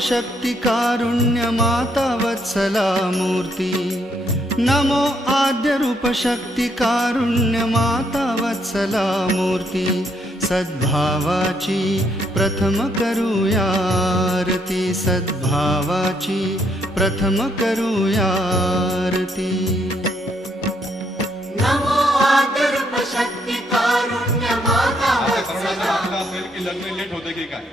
शक्ती कारुण्य माता वत्सला मूर्ती। नमो आद्य रूप शक्ती कारुण्य माता वत्सला मूर्ती। सद्भावाची प्रथम करूया आरती सद्भावाची प्रथम करूया आरती नमो आदर्प शक्ती कारुण्य माता असेल की लग्न लेट होतं की काय?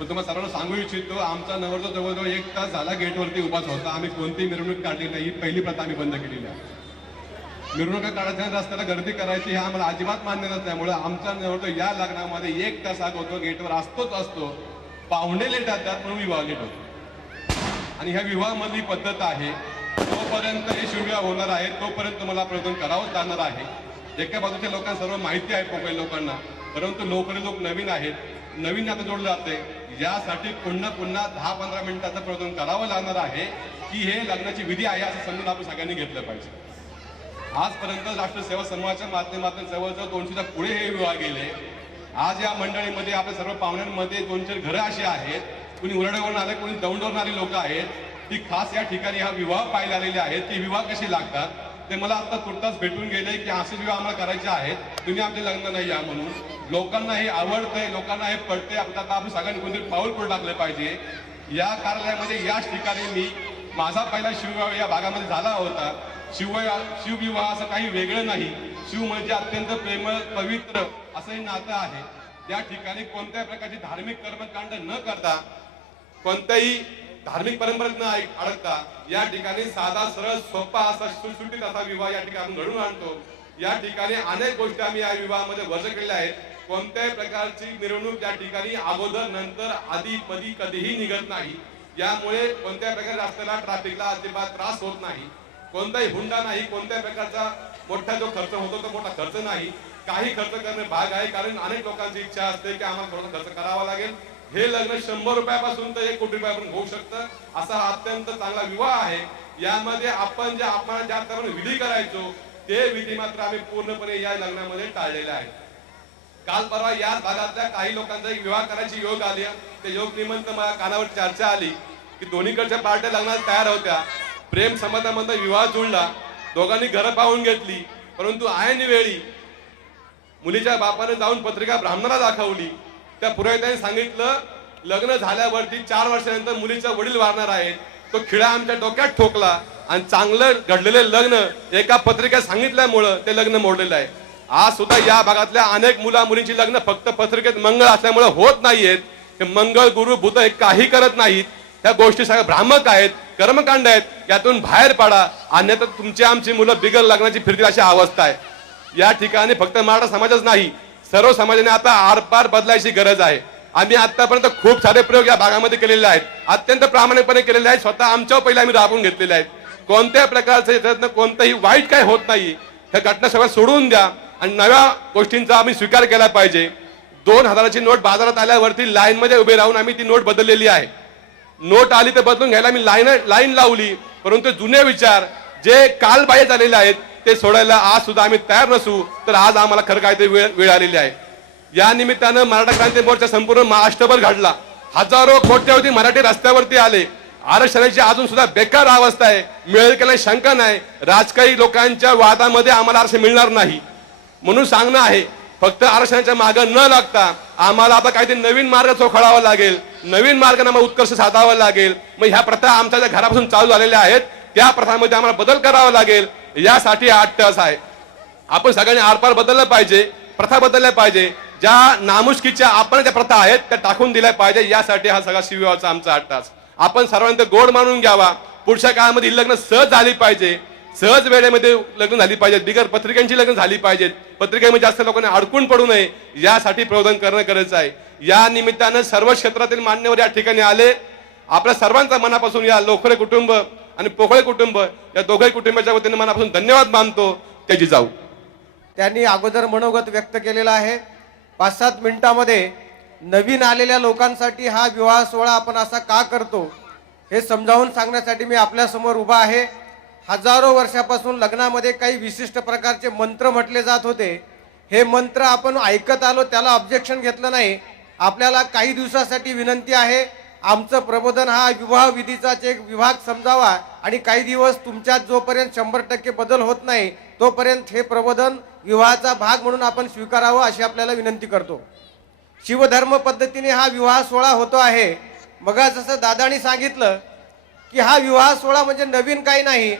पण तुम्हाला सर्वांना सांगू इच्छितो आमचा नवरचा जवळजवळ एक तास झाला गेटवरती उभाच होता. आम्ही कोणतीही मिरवणूक काढली नाही. ही पहिली प्रथा आम्ही बंद केलेली आहे. मिरवणुका काढायच्या रस्त्याला गर्दी करायची हे आम्हाला अजिबात मान्य नसल्यामुळे आमचा नवरतो या लग्नामध्ये एक तास होतो. गेटवर असतोच असतो. पाहुणे लेट असतात म्हणून विवाह लेट होतो. आणि ह्या विवाहामधली पद्धत आहे तोपर्यंत हे शिवविवाह होणार आहे तोपर्यंत तुम्हाला प्रयत्न करावंच लागणार आहे. एका बाजूच्या लोकांना सर्व माहिती आहे कोकणी लोकांना. परंतु लोकरे लोक नवीन आहेत. नवीन आता जोडलं जाते. यासाठी पुन्हा पुन्हा दहा पंधरा मिनिटाचं प्रयत्न करावं लागणार आहे. की हे लग्नाची विधी आहे असं समजून आपण सगळ्यांनी घेतलं पाहिजे. आजपर्यंत राष्ट्र सेवा समूहाच्या माध्यमातून जवळजवळ दोनशेच्या पुढे हे विवाह गेले. आज या मंडळीमध्ये आपल्या सर्व पाहुण्यांमध्ये दोन चार घरं अशी आहेत. कुणी उरड्यावरून आले कोणी दौंडवरून आले लोक आहेत. ती खास या ठिकाणी हा विवाह पाहायला आलेले आहेत. ते विवाह कसे लागतात? ते मला आता तुर्तास भेटून गेले की असे विवाह आम्हाला करायचे आहेत. तुम्ही आपले लग्न नाही या म्हणून. लोकांना हे आवडतंय लोकांना हे पडतंय. आता आपण सगळ्यांनी कोणतरी पाऊल पुढे टाकलं पाहिजे. या कार्यालयामध्ये याच ठिकाणी मी माझा पहिला शिवविवाह या भागामध्ये झाला होता. शिवविवाह शिवविवाह असं काही वेगळं नाही. शिव म्हणजे अत्यंत प्रेमळ पवित्र असं हे नातं आहे. त्या ठिकाणी कोणत्याही प्रकारचे धार्मिक कर्मकांड न करता कोणत्याही धार्मिक परंपरेत न अडकता या ठिकाणी साधा सरळ सोपा असा सुटसुटीत असा विवाह या ठिकाणी घडून आणतो. या ठिकाणी अनेक गोष्टी आम्ही या विवाहामध्ये वर्ष केलेल्या आहेत. कोणत्याही प्रकारची मिरवणूक या ठिकाणी अगोदर नंतर आधी मधी कधीही निघत नाही यामुळे कोणत्याही प्रकारे रस्त्याला ट्रॅफिकला अजिबात त्रास होत नाही. कोणताही हुंडा नाही कोणत्याही प्रकारचा मोठा जो खर्च होतो तो मोठा खर्च नाही. काही खर्च करणे भाग आहे कारण अनेक लोकांची इच्छा असते की आम्हाला थोडा खर्च करावा लागेल. हे लग्न शंभर रुपयापासून तर एक कोटी रुपयापर्यंत होऊ शकतं. असा हा अत्यंत चांगला विवाह आहे. यामध्ये आपण जे आपण ज्या विधी करायचो ते विधी मात्र आम्ही पूर्णपणे या लग्नामध्ये टाळलेले आहे काल परवा या भागातल्या काही लोकांचा एक विवाह करायची योग आली. ते योग निमित्त मला कानावर चर्चा आली की दोन्हीकडच्या पार्ट्या लग्नाला तयार होत्या. प्रेम संबंधामध्ये विवाह जुळला. दोघांनी घरं पाहून घेतली. परंतु आयन वेळी मुलीच्या बापाने जाऊन पत्रिका ब्राह्मणाला दाखवली. त्या पुरोहिताने सांगितलं लग्न झाल्यावरती चार वर्षानंतर मुलीचा वडील वारणार आहेत. तो खिळा आमच्या डोक्यात ठोकला आणि चांगलं घडलेले लग्न एका पत्रिकेत सांगितल्यामुळं ते लग्न मोडलेलं आहे. आज सुद्धा या भागातल्या अनेक मुला मुलींची लग्न फक्त पत्रिकेत मंगळ असल्यामुळे होत नाहीयेत. हे मंगळ गुरु बुध हे काही करत नाहीत. त्या गोष्टी सगळ्या भ्रामक आहेत कर्मकांड आहेत. यातून बाहेर पडा. अन्यथा तुमची आमची मुलं बिगर लग्नाची फिरतील अशी अवस्था आहे. या ठिकाणी फक्त मराठा समाजच नाही सर्व समाजाने आता आरपार बदलायची गरज आहे. आम्ही आतापर्यंत खूप सारे प्रयोग या भागामध्ये केलेले आहेत. अत्यंत प्रामाणिकपणे केलेले आहेत. स्वतः आमच्यावर पहिले आम्ही राबवून घेतलेले आहेत. कोणत्या प्रकारचं कोणतंही वाईट काय होत नाही. ह्या घटना सगळ्या सोडून द्या. आणि नव्या गोष्टींचा आम्ही स्वीकार केला पाहिजे. दोन हजाराची नोट बाजारात आल्यावरती लाईनमध्ये उभे राहून आम्ही ती नोट बदललेली आहे. नोट आली तर बदलून घ्यायला मी लाईन लाईन लावली परंतु जुने विचार जे कालबाह्य झालेले आहेत ते सोडायला आज सुद्धा आम्ही तयार नसू तर आज आम्हाला खरं काय ते वेळ वेळ आलेली आहे. या निमित्तानं मराठा क्रांती मोर्चा संपूर्ण महाराष्ट्रभर घडला. हजारो कोट्यावधी मराठी रस्त्यावरती आले. आरक्षणाची अजून सुद्धा बेकार अवस्था आहे. मिळेल की नाही शंका नाही. राजकीय लोकांच्या वादामध्ये आम्हाला आरक्षण मिळणार नाही. म्हणून सांगणं आहे फक्त आरक्षणाच्या मागं न लागता आम्हाला आता काहीतरी नवीन मार्ग चोखळावा लागेल. नवीन मार्गाने आम्हाला उत्कर्ष साधावा लागेल. मग ह्या प्रथा आमच्या ज्या घरापासून चालू झालेल्या आहेत त्या प्रथांमध्ये आम्हाला बदल करावा लागेल. यासाठी आठ तास आहे. आपण सगळ्यांनी आरपार बदललं पाहिजे प्रथा बदलल्या पाहिजे. ज्या नामुष्कीच्या आपण ज्या प्रथा आहेत त्या टाकून दिल्या पाहिजे. यासाठी हा सगळा शिवचा आमचा आठ तास. आपण सर्वांनी गोड मानून घ्यावा. पुढच्या काळामध्ये ही लग्न सहज झाली पाहिजे. सहज वेळेमध्ये लग्न झाली पाहिजेत बिगर पत्रिकांची लग्न झाली पाहिजेत पत्रिकेमध्ये जास्त लोकांना अडकून पडू नये यासाठी प्रबोधन करणं गरजेचं आहे. या निमित्तानं सर्व क्षेत्रातील मान्यवर या ठिकाणी आले. आपल्या सर्वांचा मनापासून या लोखरे कुटुंब आणि पोकळे कुटुंब या दोघे कुटुंबाच्या वतीने मनापासून धन्यवाद मानतो. त्याची जाऊ त्यांनी अगोदर मनोगत व्यक्त केलेला आहे. पाच सात मिनिटामध्ये नवीन आलेल्या लोकांसाठी हा विवाह सोहळा आपण असा का करतो हे समजावून सांगण्यासाठी मी आपल्यासमोर उभा आहे. हजारो वर्षापासून लग्नामध्ये काही विशिष्ट प्रकारचे मंत्र म्हटले जात होते. हे मंत्र आपण ऐकत आलो त्याला ऑब्जेक्शन घेतलं नाही. आपल्याला काही दिवसासाठी विनंती आहे आमचं प्रबोधन हा विवाह विधीचाच एक विभाग समजावा आणि काही दिवस तुमच्यात जोपर्यंत शंभर टक्के बदल होत नाही तोपर्यंत हे प्रबोधन विवाहाचा भाग म्हणून आपण स्वीकारावं अशी आपल्याला विनंती करतो. शिवधर्म पद्धतीने हा विवाह सोहळा होतो आहे. मग जसं दादानी सांगितलं की हा विवाह सोहळा म्हणजे नवीन काही नाही.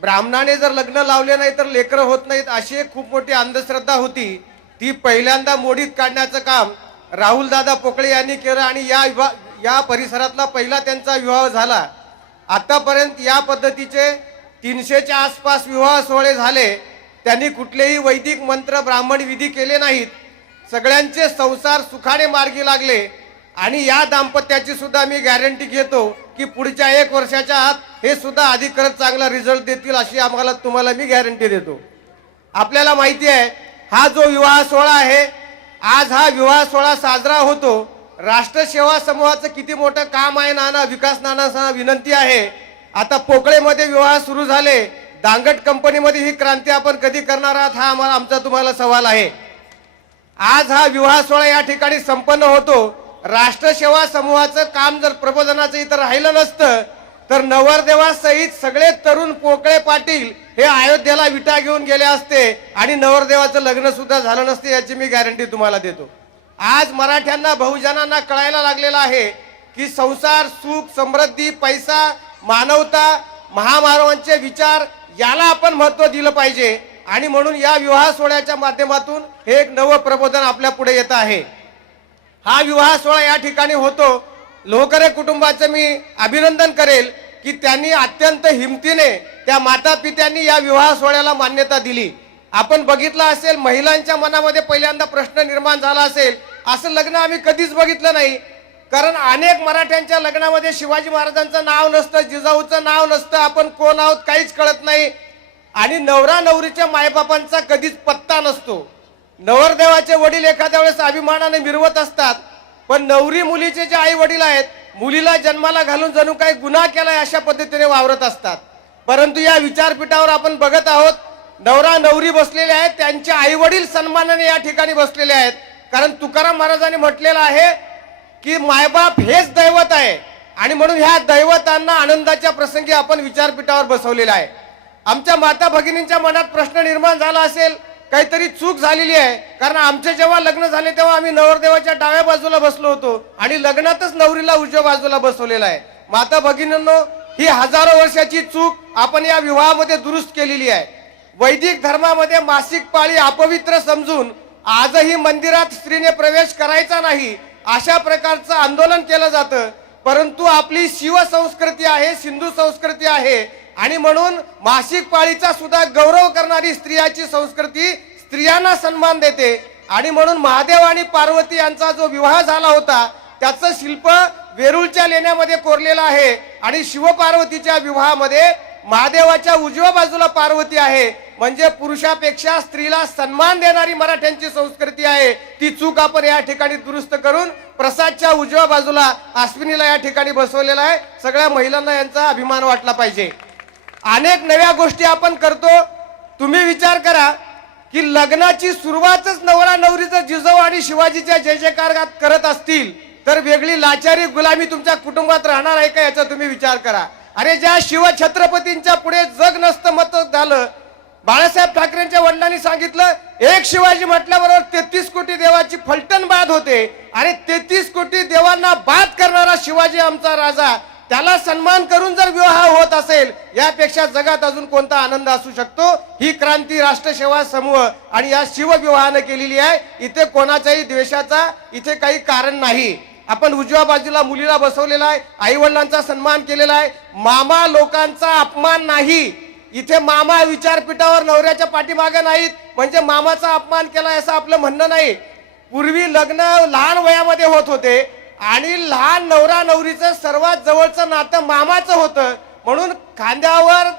ब्राह्मणाने जर लग्न लावले नाही तर लेकरं होत नाहीत अशी एक खूप मोठी अंधश्रद्धा होती. ती पहिल्यांदा मोडीत काढण्याचं काम राहुल दादा पोकळे यांनी केलं आणि या विवाह या परिसरातला पहिला त्यांचा विवाह झाला. आतापर्यंत या पद्धतीचे तीनशेच्या आसपास विवाह सोहळे झाले. त्यांनी कुठलेही वैदिक मंत्र ब्राह्मण विधी केले नाहीत. सगळ्यांचे संसार सुखाने मार्गी लागले. आणि या दाम्पत्याची सुद्धा मी गॅरंटी घेतो की पुढच्या एक वर्षाच्या आत हे सुद्धा अधिकच चांगला रिझल्ट देतील अशी आम्हाला तुम्हाला मी गॅरंटी देतो. आपल्याला माहिती आहे हा जो विवाह सोहळा आहे आज हा विवाह सोहळा साजरा होतो. राष्ट्रसेवा समूहाचं किती मोठं काम आहे नाना विकास नाना विनंती आहे. आता पोकळेमध्ये विवाह सुरू झाले दांगट कंपनीमध्ये ही क्रांती आपण कधी करणार आहात हा आम्हाला आमचा तुम्हाला सवाल आहे. आज हा विवाह सोहळा या ठिकाणी संपन्न होतो. राष्ट्रसेवा समूहाचं काम जर प्रबोधनाचं इथं राहिलं नसतं तर नवरदेवासहित सगळे तरुण पोकळे पाटील हे अयोध्येला विटा घेऊन गेले असते आणि नवरदेवाचं लग्न सुद्धा झालं नसते याची मी गॅरंटी तुम्हाला देतो. आज मराठ्यांना बहुजनांना कळायला लागलेलं आहे की संसार सुख समृद्धी पैसा मानवता महामानवांचे विचार याला आपण महत्त्व दिलं पाहिजे. आणि म्हणून या विवाह सोहळ्याच्या माध्यमातून हे एक नवं प्रबोधन आपल्या पुढे येत आहे. हा विवाह सोहळा या ठिकाणी होतो. लोहकरे कुटुंबाचं मी अभिनंदन करेल की त्यांनी अत्यंत हिमतीने त्या माता पित्यांनी या विवाह सोहळ्याला मान्यता दिली. आपण बघितलं असेल महिलांच्या मनामध्ये पहिल्यांदा प्रश्न निर्माण झाला असेल. असं लग्न आम्ही कधीच बघितलं नाही. कारण अनेक मराठ्यांच्या लग्नामध्ये शिवाजी महाराजांचं नाव नसतं जिजाऊचं नाव नसतं आपण कोण आहोत काहीच कळत नाही. आणि नवरा नवरीच्या मायबापांचा कधीच पत्ता नसतो. नवरदेवाचे वडील एखाद्या वेळेस अभिमानाने मिरवत असतात पण नवरी मुलीचे जे आई वडील आहेत मुलीला जन्माला घालून जणू काही गुन्हा केलाय अशा पद्धतीने वावरत असतात. परंतु या विचारपीठावर आपण बघत आहोत नवरा नवरी बसलेले आहेत त्यांचे आई वडील सन्मानाने या ठिकाणी बसलेले आहेत. कारण तुकाराम महाराजांनी म्हटलेलं आहे की मायबाप हेच दैवत आहे. आणि म्हणून ह्या दैवतांना आनंदाच्या प्रसंगी आपण विचारपीठावर बसवलेला आहे. आमच्या माता भगिनींच्या मनात प्रश्न निर्माण झाला असेल काहीतरी चूक झालेली आहे. कारण आमचे जेव्हा लग्न झाले तेव्हा आम्ही नवरदेवाच्या डाव्या बाजूला बसलो होतो. आणि लग्नातच नवरीला उजव्या बाजूला बसवलेला आहे. माता भगिनींनो ही हजारो वर्षाची चूक आपण या विवाहामध्ये दुरुस्त केलेली आहे. वैदिक धर्मामध्ये मासिक पाळी अपवित्र समजून आजही मंदिरात स्त्रीने प्रवेश करायचा नाही अशा प्रकारचं आंदोलन केलं जातं. परंतु आपली शिवसंस्कृती आहे सिंधू संस्कृती आहे आणि म्हणून मासिक पाळीचा सुद्धा गौरव करणारी स्त्रियाची संस्कृती स्त्रियांना सन्मान देते. आणि म्हणून महादेव आणि पार्वती यांचा जो विवाह झाला होता त्याचं शिल्प वेरूळच्या लेण्यामध्ये कोरलेलं आहे. आणि शिवपार्वतीच्या विवाहामध्ये महादेवाच्या उजव्या बाजूला पार्वती आहे. म्हणजे पुरुषापेक्षा स्त्रीला सन्मान देणारी मराठ्यांची संस्कृती आहे. ती चूक आपण या ठिकाणी दुरुस्त करून प्रसादच्या उजव्या बाजूला अश्विनीला या ठिकाणी बसवलेला आहे. सगळ्या महिलांना यांचा अभिमान वाटला पाहिजे. अनेक नव्या गोष्टी आपण करतो. तुम्ही विचार करा की लग्नाची सुरुवातच नवरा नवरीचं जिजाऊ आणि शिवाजीच्या जय जयकारात करत असतील तर वेगळी लाचारी गुलामी तुमच्या कुटुंबात राहणार आहे का याचा तुम्ही विचार करा. अरे ज्या शिवछत्रपतींच्या पुढे जग नसतं मत झालं बाळासाहेब ठाकरेंच्या वडिलांनी सांगितलं एक शिवाजी म्हटल्याबरोबर तेहतीस कोटी देवाची फलटण बाद होते. अरे तेहतीस कोटी देवांना बाद करणारा शिवाजी आमचा राजा. त्याला सन्मान करून जर विवाह होत असेल यापेक्षा जगात अजून कोणता आनंद असू शकतो? ही क्रांती राष्ट्रसेवा समूह आणि या शिवविवाहानं केलेली आहे. इथे कोणाच्याही द्वेषाचा इथे काही कारण नाही. आपण उजव्या बाजूला मुलीला बसवलेला आहे आई वडिलांचा सन्मान केलेला आहे. मामा लोकांचा अपमान नाही. इथे मामा विचारपीठावर नवऱ्याच्या पाठीमागे नाहीत. म्हणजे मामाचा अपमान केला असं आपलं म्हणणं नाही. पूर्वी लग्न लहान वयामध्ये होत होते. आणि लहान नवरा नवरीचं सर्वात जवळचं नातं मामाचं होतं. म्हणून खांद्यावर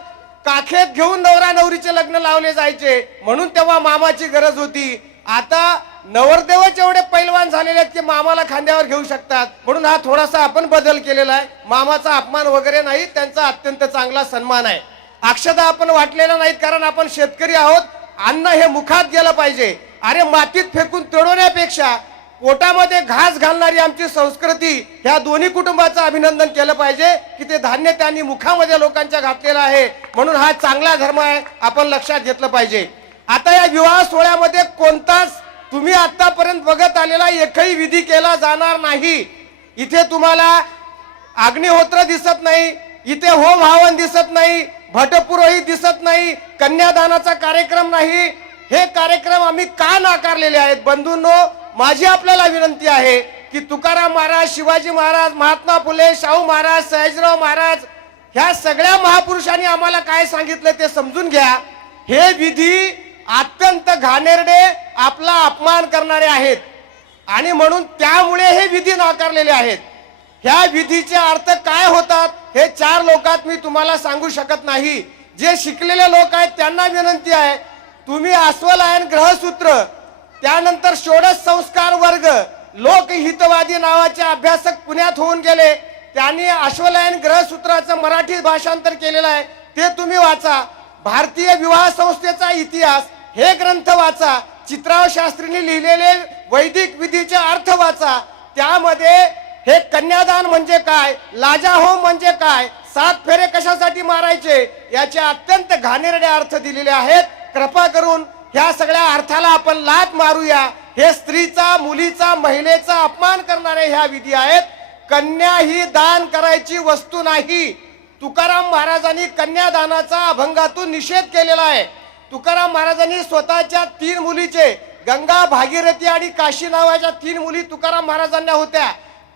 काखेत घेऊन नवरा नवरीचे लग्न लावले जायचे. म्हणून तेव्हा मामाची गरज होती. आता नवरदेवच एवढे पैलवान झालेले आहेत की मामाला खांद्यावर घेऊ शकतात. म्हणून हा थोडासा आपण बदल केलेला आहे. मामाचा अपमान वगैरे नाही त्यांचा अत्यंत चांगला सन्मान आहे. अक्षता आपण वाटलेला नाहीत कारण आपण शेतकरी आहोत. अन्न हे मुखात गेलं पाहिजे. अरे मातीत फेकून तोडवण्यापेक्षा पोटामध्ये घास घालणारी आमची संस्कृती ह्या दोन्ही कुटुंबाचं अभिनंदन केलं पाहिजे की ते धान्य त्यांनी मुखामध्ये लोकांच्या घातलेलं आहे. म्हणून हा चांगला धर्म आहे आपण लक्षात घेतलं पाहिजे. आता या विवाह सोहळ्यामध्ये कोणताच तुम्ही आतापर्यंत बघत आलेला एकही विधी केला जाणार नाही. इथे तुम्हाला अग्निहोत्र दिसत नाही इथे होम हवन दिसत नाही भटपुरोहित दिसत नाही कन्यादानाचा कार्यक्रम नाही. हे कार्यक्रम आम्ही का नाकारलेले आहेत? बंधूंनो माझी आपल्याला विनंती आहे की तुकाराम महाराज शिवाजी महाराज महात्मा फुले शाहू महाराज सयाजीराव महाराज ह्या सगळ्या महापुरुषांनी आम्हाला काय सांगितलं ते समजून घ्या. हे विधी अत्यंत घाणेरडे आपला अपमान करणारे आहेत. आणि म्हणून त्यामुळे हे विधी नाकारलेले आहेत. ह्या विधीचे अर्थ काय होतात हे चार लोकात मी तुम्हाला सांगू शकत नाही. जे शिकलेले लोक आहेत त्यांना विनंती आहे तुम्ही अस्वलायन ग्रहसूत्र त्यानंतर षोडश संस्कार वर्ग लोकहितवादी नावाचे अभ्यासक पुण्यात होऊन गेले. त्यांनी अश्वलायन ग्रहसूत्राचं मराठी भाषांतर केलेलं आहे. ते तुम्ही वाचा. भारतीय विवाह संस्थेचा इतिहास हे ग्रंथ वाचा. चित्राव शास्त्रींनी लिहिलेले वैदिक विधीचे अर्थ वाचा. त्यामध्ये हे कन्यादान म्हणजे काय? लाजा होम म्हणजे काय? सात फेरे कशासाठी मारायचे? याचे अत्यंत घाणेरडे अर्थ दिलेले आहेत. कृपा करून ह्या सगळ्या अर्थाला आपण लात मारूया. हे स्त्रीचा मुलीचा महिलेचा अपमान करणारे ह्या विधी आहेत. कन्या ही दान करायची वस्तू नाही. तुकाराम महाराजांनी कन्यादानाचा अभंगातून निषेध केलेला आहे. तुकाराम महाराजांनी स्वतःच्या तीन मुलीचे गंगा भागीरथी आणि काशी नावाच्या तीन मुली तुकाराम महाराजांना होत्या.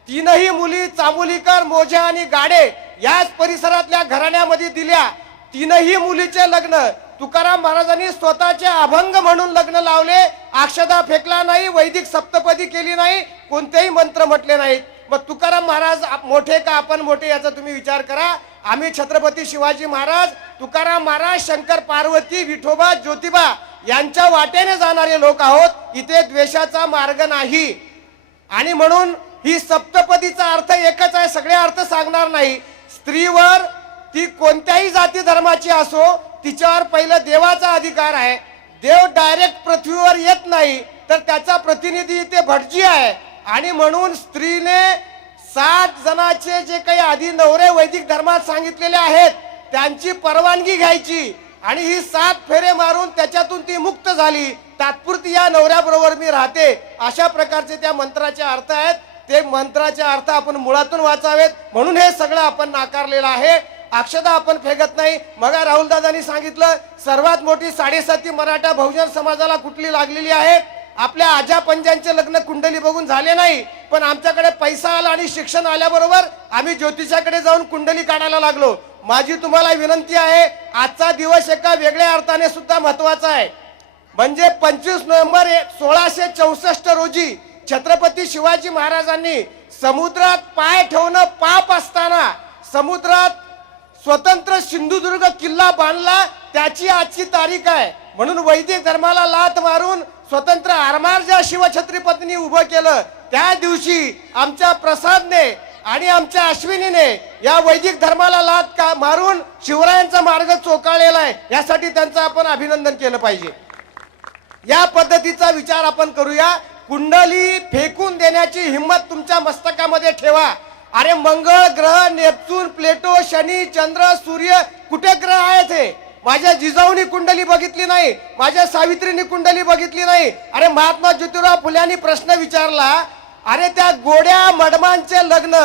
तीनही मुली चामुलीकर मोजा आणि गाडे याच परिसरातल्या घराण्यामध्ये दिल्या. तीनही मुलीचे लग्न तुकाराम महाराजांनी स्वतःचे अभंग म्हणून लग्न लावले. अक्षदा फेकला नाही वैदिक सप्तपदी केली नाही कोणतेही मंत्र म्हटले नाहीत. मग तुकाराम महाराज आप- मोठे का आपण मोठे याचा तुम्ही विचार करा. आम्ही छत्रपती शिवाजी महाराज तुकाराम महाराज शंकर पार्वती विठोबा ज्योतिबा यांच्या वाटेने जाणारे लोक आहोत. इथे द्वेषाचा मार्ग नाही. आणि म्हणून ही सप्तपदीचा अर्थ एकच आहे सगळे अर्थ सांगणार नाही. स्त्रीवर ती कोणत्याही जाती धर्माची असो तिच्यावर पहिलं देवाचा अधिकार आहे. देव डायरेक्ट पृथ्वीवर येत नाही तर त्याचा प्रतिनिधी इथे भटजी आहे. आणि म्हणून स्त्रीने सात जणाचे जे काही आधी नवरे वैदिक धर्मात सांगितलेले आहेत त्यांची परवानगी घ्यायची. आणि ही सात फेरे मारून त्याच्यातून ती मुक्त झाली. तात्पुरती या नवऱ्याबरोबर मी राहते. अशा प्रकारचे त्या मंत्राचे अर्थ आहेत. ते मंत्राचे अर्थ आपण मुळातून वाचावेत. म्हणून हे सगळं आपण नाकारलेलं आहे. अक्षदा आपण फेकत नाही. मग राहुलदादांनी सांगितलं सर्वात मोठी साडेसाती मराठा बहुजन समाजाला कुठली लागलेली आहे? आपल्या आजा पंजांचे लग्न कुंडली बघून झाले नाही पण आमच्याकडे पैसा आला आणि शिक्षण आल्याबरोबर आम्ही ज्योतिषाकडे जाऊन कुंडली काढायला लागलो. माझी तुम्हाला विनंती आहे आजचा दिवस एका वेगळ्या अर्थाने सुद्धा महत्त्वाचा आहे. म्हणजे पंचवीस नोव्हेंबर सोळाशे चौसष्ट रोजी छत्रपती शिवाजी महाराजांनी समुद्रात पाय ठेवणं पाप असताना समुद्रात स्वतंत्र सिंधुदुर्ग किल्ला बांधला त्याची आजची तारीख आहे. म्हणून वैदिक धर्माला लात मारून स्वतंत्र आरमार ज्या शिवछत्रपतींनी उभं केलं त्या दिवशी आमच्या प्रसादने आणि आमच्या अश्विनीने या वैदिक धर्माला लात का मारून शिवरायांचा मार्ग चोकाळलेला आहे. यासाठी त्यांचं आपण अभिनंदन केलं पाहिजे. या पद्धतीचा विचार आपण करूया. कुंडली फेकून देण्याची हिंमत तुमच्या मस्तकामध्ये ठेवा. अरे मंगळ ग्रह नेपच्यून प्लेटो शनी चंद्र सूर्य कुठे ग्रह आहेत हे? माझ्या जिजाऊनी कुंडली बघितली नाही माझ्या सावित्रीनी कुंडली बघितली नाही. अरे महात्मा ज्योतिराव फुल्यांनी प्रश्न विचारला अरे त्या गोड्या मडमांचे लग्न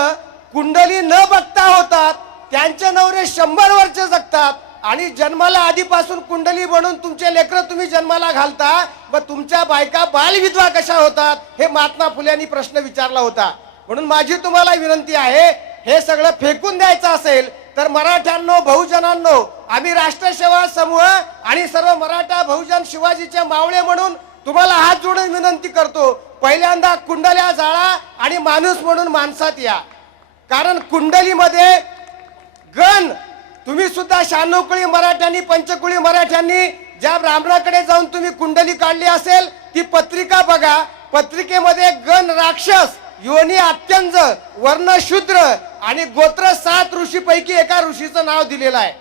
कुंडली न बघता होतात त्यांचे नवरे शंभर वर्ष जगतात आणि जन्माला आधीपासून कुंडली बनून तुमचे लेकरं तुम्ही जन्माला घालता व तुमच्या बायका बालविधवा कशा होतात हे महात्मा फुल्यांनी प्रश्न विचारला होता. म्हणून माझी तुम्हाला विनंती आहे हे सगळं फेकून द्यायचं असेल तर मराठ्यांनो बहुजनांनो आम्ही राष्ट्रसेवा समूह आणि सर्व मराठा बहुजन शिवाजीचे मावळे म्हणून तुम्हाला हात जोडून विनंती करतो पहिल्यांदा कुंडल्या जाळा आणि माणूस म्हणून माणसात या. कारण कुंडलीमध्ये गण तुम्ही सुद्धा शहाण्णवकुळी मराठ्यांनी पंचकुळी मराठ्यांनी ज्या ब्राह्मणाकडे जाऊन तुम्ही कुंडली काढली असेल ती पत्रिका बघा. पत्रिकेमध्ये गण राक्षस योनी अत्यंत वर्ण शूद्र आणि गोत्र सात ऋषीपैकी एका ऋषीचं नाव दिलेलं आहे.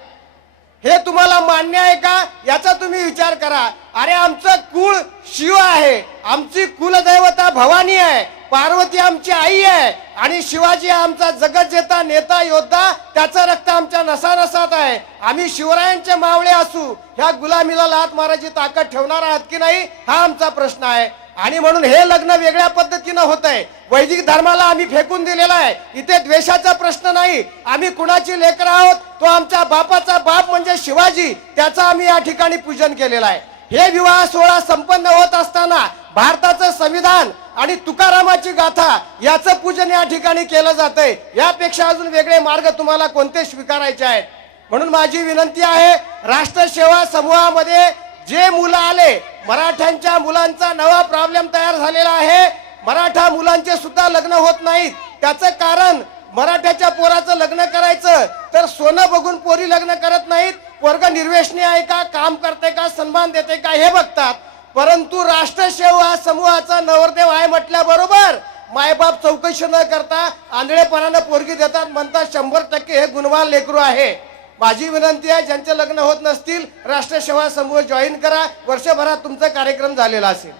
हे तुम्हाला मान्य आहे का? याचा तुम्ही विचार करा. अरे आमचं कुळ शिव आहे. आमची कुलदैवता भवानी आहे. पार्वती आमची आई आहे. आणि शिवाजी आमचा जगत जेता नेता योद्धा त्याचं रक्त आमच्या नसानसात आहे. आम्ही शिवरायांचे मावळे असू ह्या गुलामीला लात मारायची ताकद ठेवणार आहात की नाही हा आमचा प्रश्न आहे. आणि म्हणून हे लग्न वेगळ्या पद्धतीनं होत आहे वैदिक धर्माला आम्ही फेकून दिलेला आहे. इथे द्वेषाचा प्रश्न नाही. आम्ही कुणाची लेकर आहोत? तो आमच्या बापाचा बाप म्हणजे शिवाजी. त्याचं आम्ही या ठिकाणी पूजन केलेलं आहे. हे विवाह सोहळा संपन्न होत असताना भारताचं संविधान आणि तुकारामाची गाथा याचं पूजन या ठिकाणी केलं जातंय. यापेक्षा अजून वेगळे मार्ग तुम्हाला कोणते स्वीकारायचे आहेत? म्हणून माझी विनंती आहे राष्ट्रसेवा समूहामध्ये जे मुलं आले मराठ्यांच्या मुलांचा नवा प्रॉब्लेम तयार झालेला आहे. मराठा मुलांचे सुद्धा लग्न होत नाहीत. त्याचं कारण मराठ्याच्या पोराचं लग्न करायचं. तर सोनं बघून पोरी लग्न करत नाहीत. वर्ग निर्वेशनी आहे का काम करते का सन्मान देते का हे बघतात. परंतु राष्ट्रसेवा समूहाचा नवरदेव आहे म्हटल्याबरोबर मायबाप चौकशी न करता आंधळेपणानं पोरगी देतात. म्हणतात शंभर टक्के हे गुणवान लेकरू आहे. माझी विनंती आहे ज्यांचे लग्न होत नसतील राष्ट्रसेवा समूह जॉईन करा. वर्षभरात तुमचा कार्यक्रम झालेला असेल.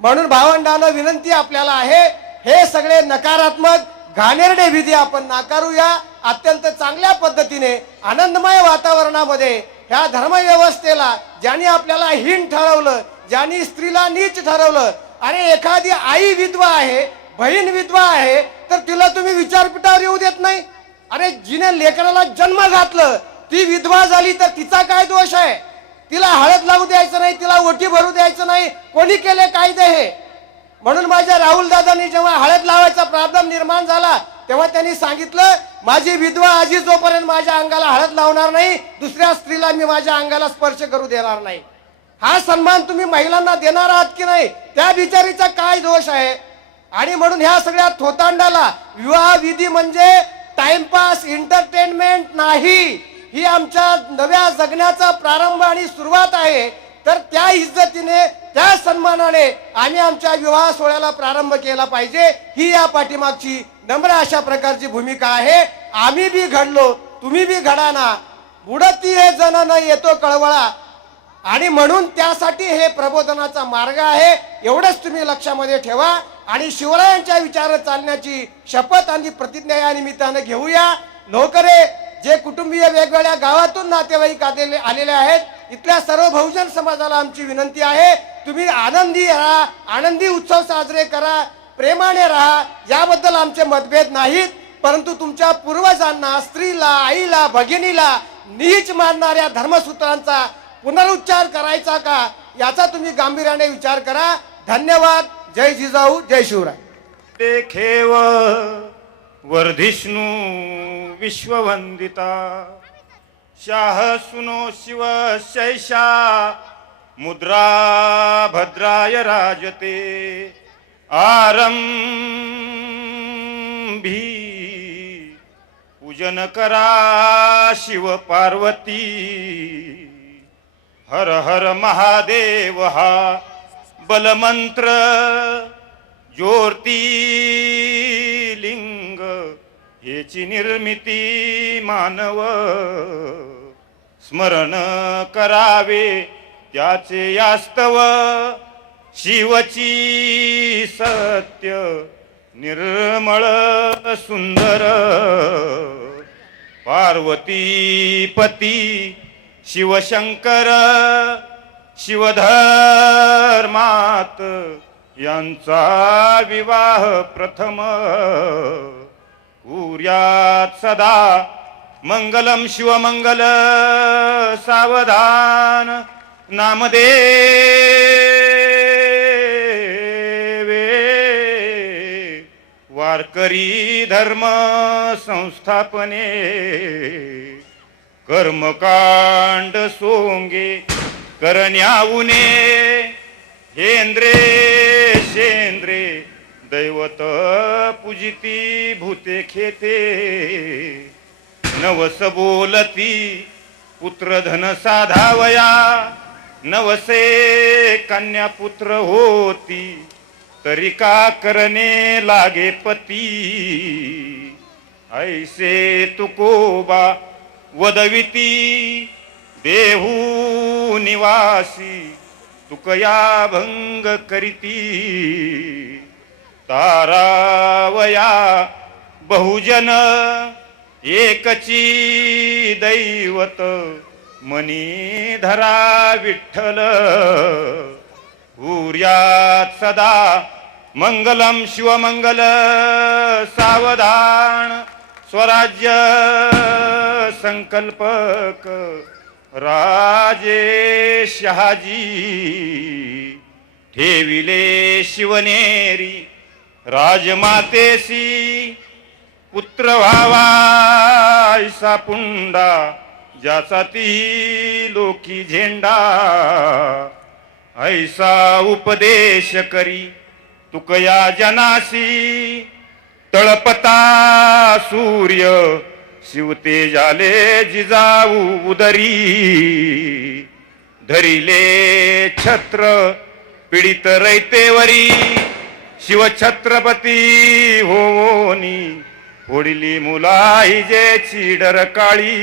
म्हणून भावंडानं विनंती आपल्याला आहे हे सगळे नकारात्मक घाणेरडे विधी आपण नाकारूया. अत्यंत चांगल्या पद्धतीने आनंदमय वातावरणामध्ये ह्या धर्मव्यवस्थेला ज्यांनी आपल्याला हीन ठरवलं ज्यांनी स्त्रीला नीच ठरवलं अरे एखादी आई विधवा आहे बहीण विधवा आहे तर तिला तुम्ही विचारपीठावर येऊ देत नाही. अरे जिने लेकराला जन्म घातलं ती विधवा झाली तर तिचा काय दोष आहे? तिला हळद लावू द्यायचं नाही तिला ओटी भरू द्यायचं नाही कोणी केले कायदे हे? म्हणून माझ्या राहुल दादांनी जेव्हा हळद लावायचा प्रॉब्लेम निर्माण झाला तेव्हा त्यांनी सांगितलं माझी विधवा आजी जोपर्यंत माझ्या अंगाला हळद लावणार नाही दुसऱ्या स्त्रीला मी माझ्या अंगाला स्पर्श करू देणार नाही. हा सन्मान तुम्ही महिलांना देणार आहात की नाही त्या बिचारीचा काय दोष आहे? आणि म्हणून ह्या सगळ्या थोतांडाला विवाह विधी म्हणजे टाइमपास एंटरटेनमेंट नाही. ही आमच्या नव्या जगण्याचा प्रारंभ आणि सुरुवात आहे. तर त्या इज्जतीने त्या सन्मानाने आम्ही आमच्या विवाह सोहळ्याला प्रारंभ केला पाहिजे. ही या पाठीमागची नम्र अशा प्रकारची भूमिका आहे. आम्ही बी घडलो तुम्ही बी घडा ना. बुडती हे जण न येतो कळवळा. आणि म्हणून त्यासाठी हे प्रबोधनाचा मार्ग आहे. एवढंच तुम्ही लक्षामध्ये ठेवा. आणि शिवरायांच्या विचार चालण्याची शपथ आणि प्रतिज्ञा या निमित्तानं घेऊया. नोकरे जे कुटुंबीय वेगवेगळ्या गावातून नातेवाईक आलेले आलेले आहेत इथल्या सर्व बहुजन समाजाला आमची विनंती आहे. तुम्ही आनंदी राहा आनंदी उत्सव साजरे करा प्रेमाने राहा याबद्दल आमचे मतभेद नाहीत. परंतु तुमच्या पूर्वजांना स्त्रीला आईला भगिनीला नीच मानणाऱ्या धर्मसूत्रांचा पुनरुच्चार करायचा का? याचा तुम्ही गांभीर्याने विचार करा. धन्यवाद. जय जिजाऊ जय शिवराय. देखेव वर्धिष्णू विश्ववंदिता. शाह सुनो शिव शैषा मुद्रा भद्राय राजते. आरंभी पूजन करा शिव पार्वती. हर हर महादेव हा बलमंत्र ज्योतिलिंग हेची निर्मिती मानव। स्मरण करावे त्याचे यास्तव शिवची सत्य निर्मळ सुंदर। पार्वतीपती शिवशंकर शिवधर्मात यांचा विवाह प्रथम. उर्यात सदा मंगलम शिवमंगल सावधान नामदेवे. वारकरी धर्म संस्थापने कर्मकांड सोंगे करण्याऊने. हेंद्रे शेंद्रे दैवत पूजिती भूते खेते. नवस बोलती पुत्र धन साधावया. नवसे कन्या पुत्र होती तरी का करणे लागे पती? ऐसे तुकोबा वदविती. देहू निवासी तुकया भंग करीती तारावया बहुजन एकची दैवत मनी धरा विठ्ठल उर्यात सदा मंगलम शिवमंगल सावधान स्वराज्य संकल्पक राजे शहाजी ठेविले शिवनेरी राजमातेसी पुत्र व्हावा ऐसा पुंडा ज्याचा ती लोकी झेंडा. ऐसा उपदेश करी तुकया जनासी तळपता सूर्य शिवतेजाले जिजाऊ उदरी. धरिले छत्र पीडित रैतेवरी शिवछत्रपती होनी ओढिली मुलाई जे काळी.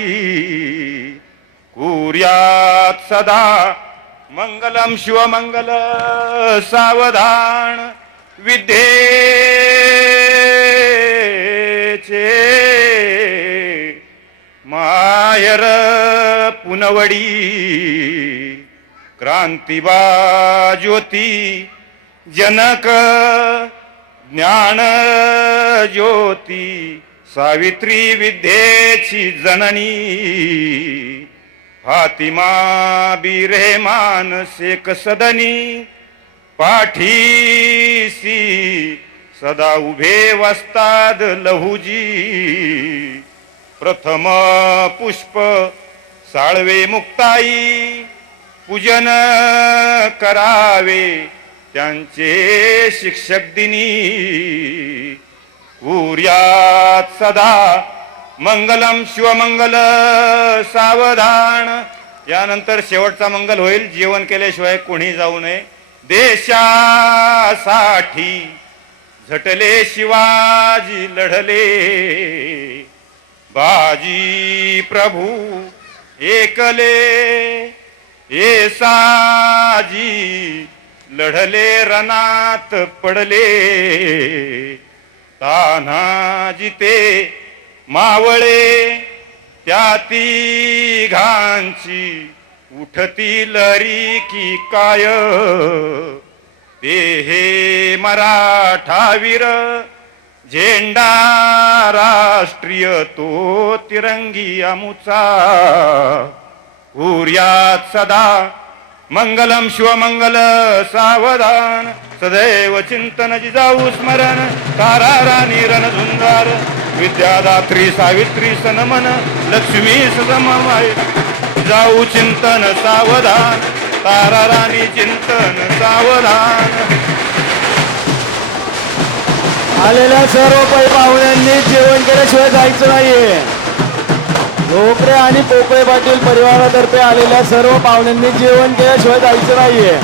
कुर्यात सदा मंगलम शिवमंगल सावधान विद्येचे. मायर पुनवडी क्रांतिबा ज्योती जनक ज्ञान ज्योती सावित्री विद्येची जननी फातिमा बिरेमान शेख सदनी पाठीसी सदा उभे वस्ताद लहुजी प्रथम पुष्प साळवे मुक्ताई पूजन करावे त्यांचे शिक्षक दिनी. कुर्यात सदा मंगलम शिवमंगल सावधान. यानंतर शेवटचा मंगल होईल. जेवण केल्याशिवाय कोणी जाऊ नये. देशासाठी झटले शिवाजी लढले. बाजी प्रभू एकले साजी लढले रणात पडले. तान्हाजी ते मावळे त्या घांची उठती लरी की काय? ते हे मराठा वीर झेंडा राष्ट्रीय तो तिरंगी अमुचा उर्यात सदा मंगलम शिवमंगल सावधान. सदैव चिंतन जिजाऊ स्मरण. तारा राणी रणधुंदार विद्यादात्री सावित्री सनमन. लक्ष्मी सदमाय जाऊ चिंतन सावधान. तारा राणी चिंतन सावधान. आलेल्या सर्व पै पाहुण्यांनी जेवण केल्याशिवाय जायचं नाहीये. ढोकरे आणि पोकळे पाटील परिवारातर्फे आलेल्या सर्व पाहुण्यांनी जेवण केल्याशिवाय जायचं नाहीये.